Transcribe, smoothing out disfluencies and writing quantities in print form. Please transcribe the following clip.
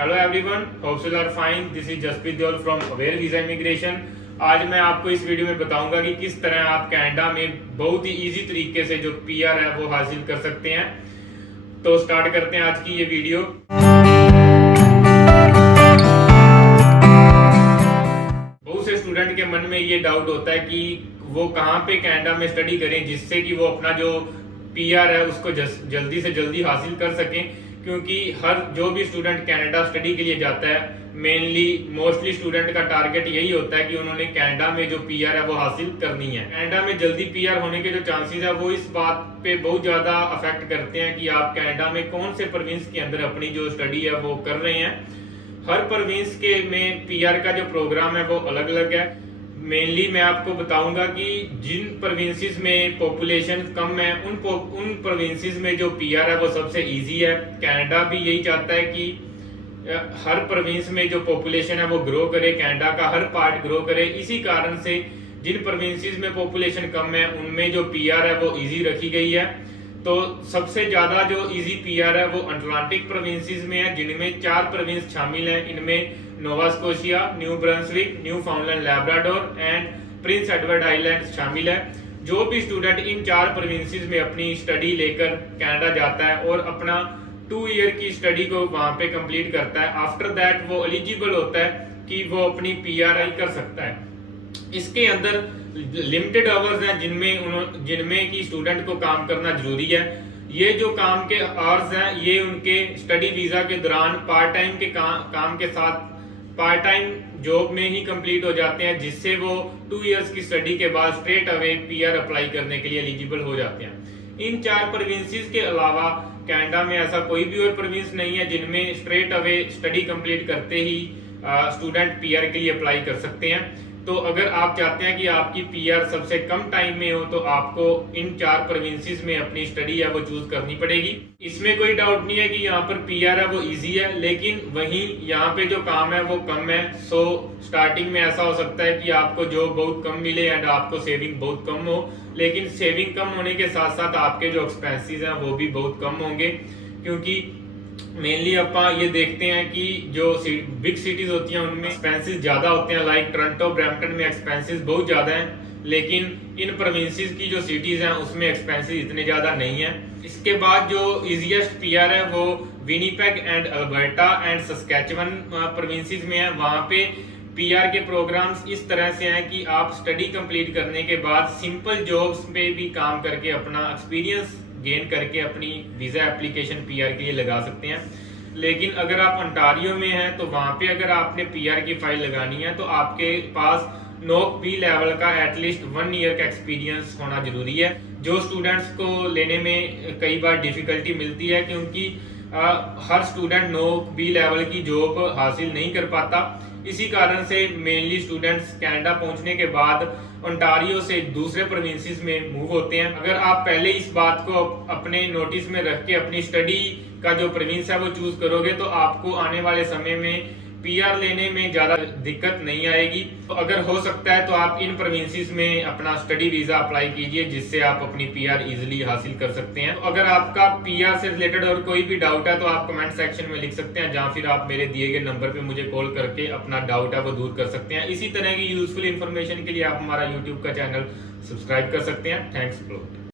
Hello everyone, hopes you are fine. This is Jaspreet Deol from aware visa immigration. आज मैं आपको इस वीडियो में बताऊंगा कि किस तरह आप कनाडा में बहुत ही इजी तरीके से जो पीआर है वो हासिल कर सकते हैं। तो स्टार्ट करते हैं आज की ये वीडियो। बहुत से स्टूडेंट के मन में ये डाउट होता है कि वो कहाँ पे कनाडा में स्टडी करें जिससे कि वो अपना जो पीआर है उसको जल्दी से जल्दी हासिल कर सकें, क्योंकि हर जो भी स्टूडेंट कनाडा स्टडी के लिए जाता है मोस्टली स्टूडेंट का टारगेट यही होता है कि उन्होंने कनाडा में जो पीआर है वो हासिल करनी है। कनाडा में जल्दी पीआर होने के जो चांसेस है वो इस बात पे बहुत ज्यादा अफेक्ट करते हैं कि आप कनाडा में कौन से प्रोविंस के अंदर अपनी जो स्टडी है वो कर रहे हैं। हर प्रोविंस के में पीआर का जो प्रोग्राम है वो अलग अलग है। मेनली मैं आपको बताऊंगा कि जिन प्रोविंसेस में पॉपुलेशन कम है उन प्रोविंसेस में जो पीआर है वो सबसे इजी है। कनाडा भी यही चाहता है कि हर प्रोविंस में जो पॉपुलेशन है वो ग्रो करे, कनाडा का हर पार्ट ग्रो करे। इसी कारण से जिन प्रोविंसेस में पॉपुलेशन कम है उनमें जो पीआर है वो इजी रखी गई है। तो सबसे ज्यादा जो इजी पीआर है वो अटलांटिक प्रोविंसेस में है, जिनमें 4 प्रोविंस शामिल हैं। इनमें Nova Scotia, new Brunswick, new फाउंडलैंड Labrador and Prince Edward island शामिल है। जो भी स्टूडेंट इन 4 प्रोविंसेस में अपनी स्टडी लेकर कनाडा जाता है और अपना 2 ईयर की स्टडी को वहां पे कंप्लीट करता है, आफ्टर दैट वो एलिजिबल होता है कि वो अपनी पीआरआई कर सकता है। इसके अंदर लिमिटेड आवर्स हैं जिनमें की स्टूडेंट को काम करना जरूरी है। ये जो काम के आवर्स हैं ये उनके स्टडी वीजा के दौरान पार्ट टाइम के काम के साथ पार्ट टाइम जॉब में ही कंप्लीट हो जाते हैं, जिससे वो 2 इयर्स की स्टडी के बाद स्ट्रेट अवे पीआर अप्लाई करने के लिए एलिजिबल हो जाते हैं। इन 4 प्रोविंसेस के अलावा कनाडा में ऐसा कोई भी और प्रोविंस नहीं है जिनमें स्ट्रेट अवे स्टडी कंप्लीट करते ही स्टूडेंट पीआर के लिए अप्लाई कर सकते हैं। तो अगर आप चाहते हैं कि आपकी पीआर सबसे कम टाइम में हो तो आपको इन 4 प्रोविंसेस में अपनी स्टडी है वो चूज करनी पड़ेगी। इसमें कोई डाउट नहीं है कि यहाँ पर पीआर है वो इजी है, लेकिन वहीं यहाँ पे जो काम है वो कम है। सो स्टार्टिंग में ऐसा हो सकता है कि आपको जॉब बहुत कम मिले एंड आपको सेविंग बहुत कम हो, लेकिन सेविंग कम होने के साथ साथ आपके जो एक्सपेंसेस हैं वो भी बहुत कम होंगे, क्योंकि मेनली अपन ये देखते हैं कि जो बिग सिटीज होती हैं उनमें एक्सपेंसेस ज्यादा होते हैं। लाइक टोरंटो, ब्रैम्पटन में एक्सपेंसेस बहुत ज्यादा हैं, लेकिन इन प्रोविंसेस की जो सिटीज हैं उसमें एक्सपेंसेस इतने ज्यादा नहीं है। इसके बाद जो इजीएस्ट पीआर है वो Winnipeg and Alberta and Saskatchewan provinces में है। वहां पे पीआर के प्रोग्राम्स इस तरह से हैं कि आप स्टडी कंप्लीट करने के बाद सिंपल जॉब्स पे भी काम करके अपना एक्सपीरियंस गेन करके अपनी वीजा एप्लीकेशन पीआर के लिए लगा सकते हैं। लेकिन अगर आप अंटारियो में हैं तो वहां पे अगर आपने पीआर की फाइल लगानी है तो आपके पास नोक बी लेवल का एटलीस्ट 1 ईयर का एक्सपीरियंस होना जरूरी है, जो स्टूडेंट्स को लेने में कई बार डिफिकल्टी मिलती है, क्योंकि हर स्टूडेंट नोक बी लेवल की जॉब हासिल नहीं कर पाता। इसी कारण से मेनली स्टूडेंट्स कनाडा पहुंचने के बाद ओंटारियो से दूसरे प्रोविंसेस में मूव होते हैं। अगर आप पहले इस बात को अपने नोटिस में रख के अपनी स्टडी का जो प्रोविंस है वो चूज करोगे तो आपको आने वाले समय में पीआर लेने में ज्यादा दिक्कत नहीं आएगी। तो अगर हो सकता है तो आप इन प्रोविंसेस में अपना स्टडी वीजा अप्लाई कीजिए, जिससे आप अपनी पीआर इजीली हासिल कर सकते हैं। अगर आपका पीआर से रिलेटेड और कोई भी डाउट है तो आप कमेंट सेक्शन में लिख सकते हैं, जहां फिर आप मेरे दिए गए नंबर पे मुझे कॉल करके अपना डाउट है वो दूर कर सकते हैं। इसी तरह की यूजफुल इन्फॉर्मेशन के लिए आप हमारा यूट्यूब का चैनल सब्सक्राइब कर सकते हैं। थैंक्स।